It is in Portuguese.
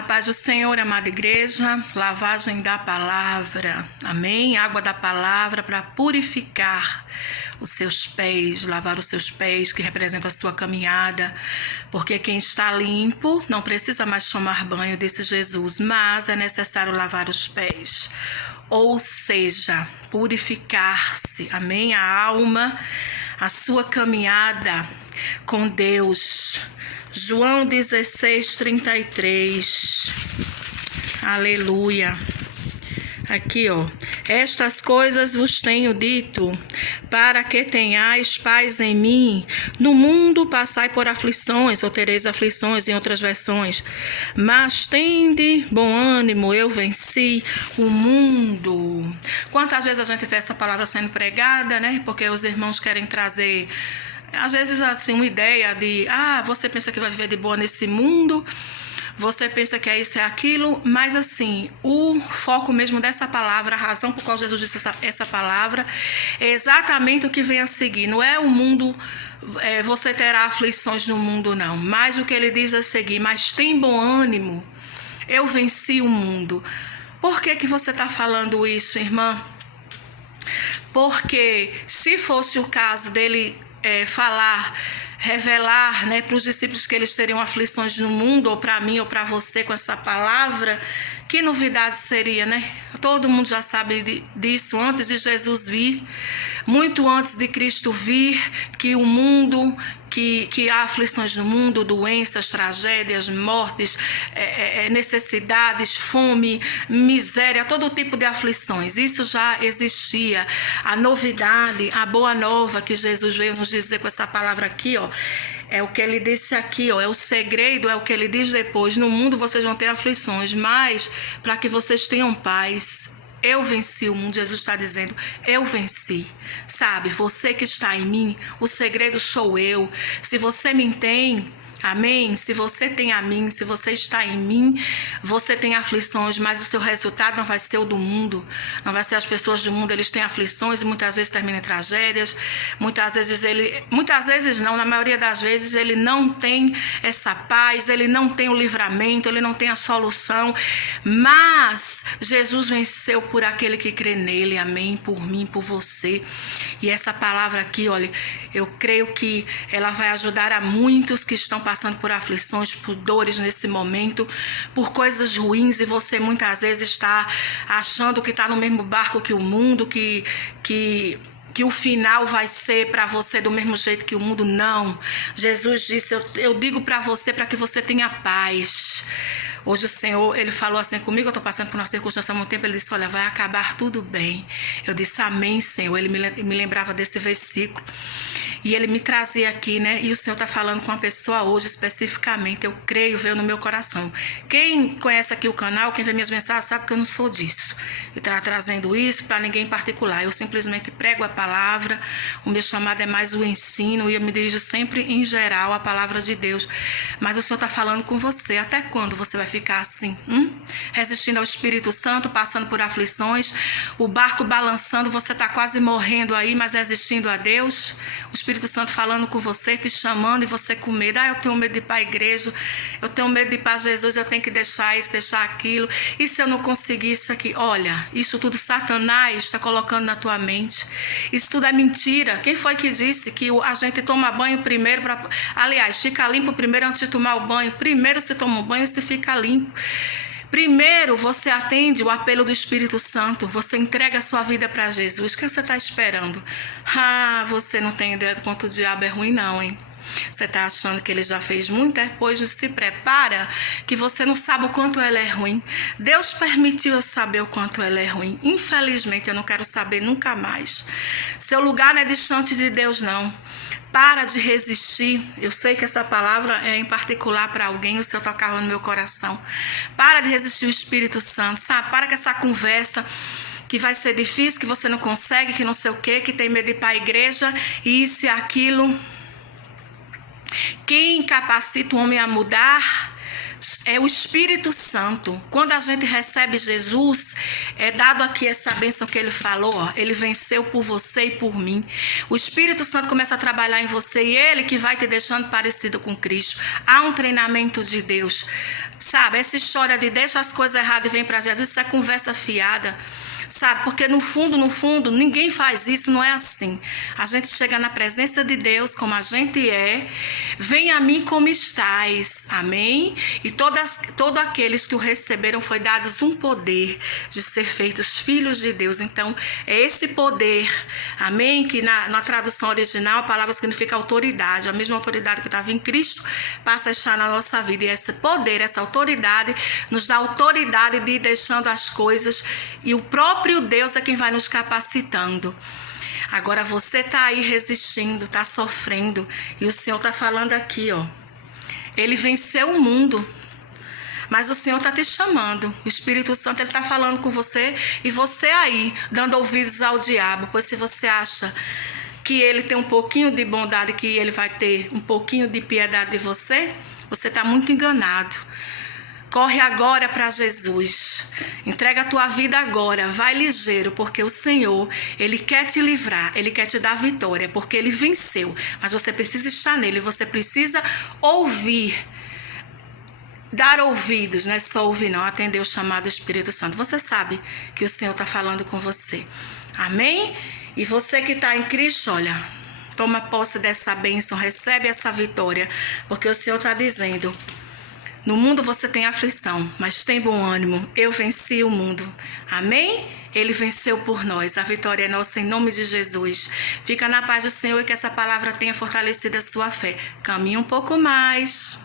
A paz do Senhor, amada igreja, lavagem da palavra, amém? Água da palavra para purificar os seus pés, lavar os seus pés, que representa a sua caminhada, porque quem está limpo não precisa mais tomar banho, disse Jesus, mas é necessário lavar os pés, ou seja, purificar-se, amém? A alma, a sua caminhada com Deus. João 16:33, aleluia. Aqui, ó, estas coisas vos tenho dito, para que tenhais paz em mim. No mundo passai por aflições, ou tereis aflições em outras versões, mas tende bom ânimo, eu venci o mundo. Quantas vezes a gente vê essa palavra sendo pregada, né? Porque os irmãos querem trazer, às vezes, assim, uma ideia de, você pensa que vai viver de boa nesse mundo, você pensa que é isso, é aquilo, mas assim, o foco mesmo dessa palavra, a razão por qual Jesus disse essa palavra, é exatamente o que vem a seguir. Não é o mundo, você terá aflições no mundo, não. Mas o que ele diz a seguir, mas tem bom ânimo, eu venci o mundo. Por que você está falando isso, irmã? Porque se fosse o caso dele revelar, né, para os discípulos que eles teriam aflições no mundo, ou para mim, ou para você, com essa palavra, que novidade seria, né? Todo mundo já sabe disso antes de Jesus vir, muito antes de Cristo vir, que o mundo, que há aflições no mundo, doenças, tragédias, mortes, necessidades, fome, miséria, todo tipo de aflições. Isso já existia. A novidade, a boa nova que Jesus veio nos dizer com essa palavra aqui, ó, é o que ele disse aqui, ó, é o segredo, é o que ele diz depois. No mundo vocês vão ter aflições, mas para que vocês tenham paz, eu venci o mundo. Jesus está dizendo, eu venci. Sabe, você que está em mim, o segredo sou eu. Se você me tem, amém? Se você tem a mim, se você está em mim, você tem aflições, mas o seu resultado não vai ser o do mundo. Não vai ser as pessoas do mundo, eles têm aflições e muitas vezes terminam em tragédias. Muitas vezes não, na maioria das vezes ele não tem essa paz, ele não tem o livramento, ele não tem a solução. Mas Jesus venceu por aquele que crê nele, amém? Por mim, por você. E essa palavra aqui, olha, eu creio que ela vai ajudar a muitos que estão passando por aflições, por dores nesse momento, por coisas ruins, e você muitas vezes está achando que está no mesmo barco que o mundo, que o final vai ser para você do mesmo jeito que o mundo. Não. Jesus disse, eu digo para você para que você tenha paz. Hoje o Senhor, ele falou assim comigo, eu estou passando por uma circunstância há muito tempo, ele disse, olha, vai acabar tudo bem. Eu disse, amém, Senhor. Ele me lembrava desse versículo. E ele me trazia aqui, né? E o Senhor está falando com uma pessoa hoje especificamente. Eu creio, veio no meu coração. Quem conhece aqui o canal, quem vê minhas mensagens, sabe que eu não sou disso. E está trazendo isso para ninguém em particular. Eu simplesmente prego a palavra. O meu chamado é mais o ensino. E eu me dirijo sempre em geral à palavra de Deus. Mas o Senhor está falando com você. Até quando você vai ficar assim? Resistindo ao Espírito Santo, passando por aflições. O barco balançando, você está quase morrendo aí, mas resistindo a Deus. O Espírito Santo falando com você, te chamando, e você com medo. Eu tenho medo de ir para a igreja, eu tenho medo de ir para Jesus, eu tenho que deixar isso, deixar aquilo. E se eu não conseguir isso aqui? Olha, isso tudo Satanás está colocando na tua mente. Isso tudo é mentira. Quem foi que disse que a gente toma banho primeiro? Aliás, fica limpo primeiro antes de tomar o banho. Primeiro você toma o banho e você fica limpo. Primeiro você atende o apelo do Espírito Santo, você entrega a sua vida para Jesus. O que você está esperando? Você não tem ideia do quanto o diabo é ruim não, hein? Você está achando que ele já fez muito? Pois se prepara, que você não sabe o quanto ele é ruim. Deus permitiu eu saber o quanto ele é ruim. Infelizmente, eu não quero saber nunca mais. Seu lugar não é distante de Deus, não. Para de resistir. Eu sei que essa palavra é em particular para alguém, o Senhor tocava no meu coração. Para de resistir o Espírito Santo, sabe? Para com essa conversa que vai ser difícil, que você não consegue, que não sei o quê, que tem medo de ir para a igreja, e isso e aquilo. Quem capacita o homem a mudar é o Espírito Santo. Quando a gente recebe Jesus, é dado aqui essa bênção que ele falou, ó, ele venceu por você e por mim. O Espírito Santo começa a trabalhar em você e ele que vai te deixando parecido com Cristo. Há um treinamento de Deus. Sabe, essa história de deixa as coisas erradas e vem para Jesus, isso é conversa fiada. Sabe, porque no fundo, ninguém faz isso, não é assim. A gente chega na presença de Deus como a gente é. Vem a mim como estás, amém? E todos aqueles que o receberam foi dados um poder de ser feitos filhos de Deus. Então, é esse poder, amém? Que na tradução original, a palavra significa autoridade. A mesma autoridade que estava em Cristo passa a estar na nossa vida. E esse poder, essa autoridade, nos dá autoridade de ir deixando as coisas. E o próprio Deus é quem vai nos capacitando. Agora você está aí resistindo, está sofrendo. E o Senhor está falando aqui, ó. Ele venceu o mundo. Mas o Senhor está te chamando. O Espírito Santo está falando com você. E você aí, dando ouvidos ao diabo. Pois se você acha que ele tem um pouquinho de bondade, que ele vai ter um pouquinho de piedade de você, você está muito enganado. Corre agora para Jesus. Entrega a tua vida agora. Vai ligeiro, porque o Senhor, ele quer te livrar. Ele quer te dar vitória, porque ele venceu. Mas você precisa estar nele. Você precisa ouvir. Dar ouvidos, não é só ouvir não. Atender o chamado do Espírito Santo. Você sabe que o Senhor está falando com você. Amém? E você que está em Cristo, olha, toma posse dessa bênção. Recebe essa vitória. Porque o Senhor está dizendo... No mundo você tem aflição, mas tem bom ânimo. Eu venci o mundo. Amém? Ele venceu por nós. A vitória é nossa em nome de Jesus. Fica na paz do Senhor e que essa palavra tenha fortalecido a sua fé. Caminhe um pouco mais.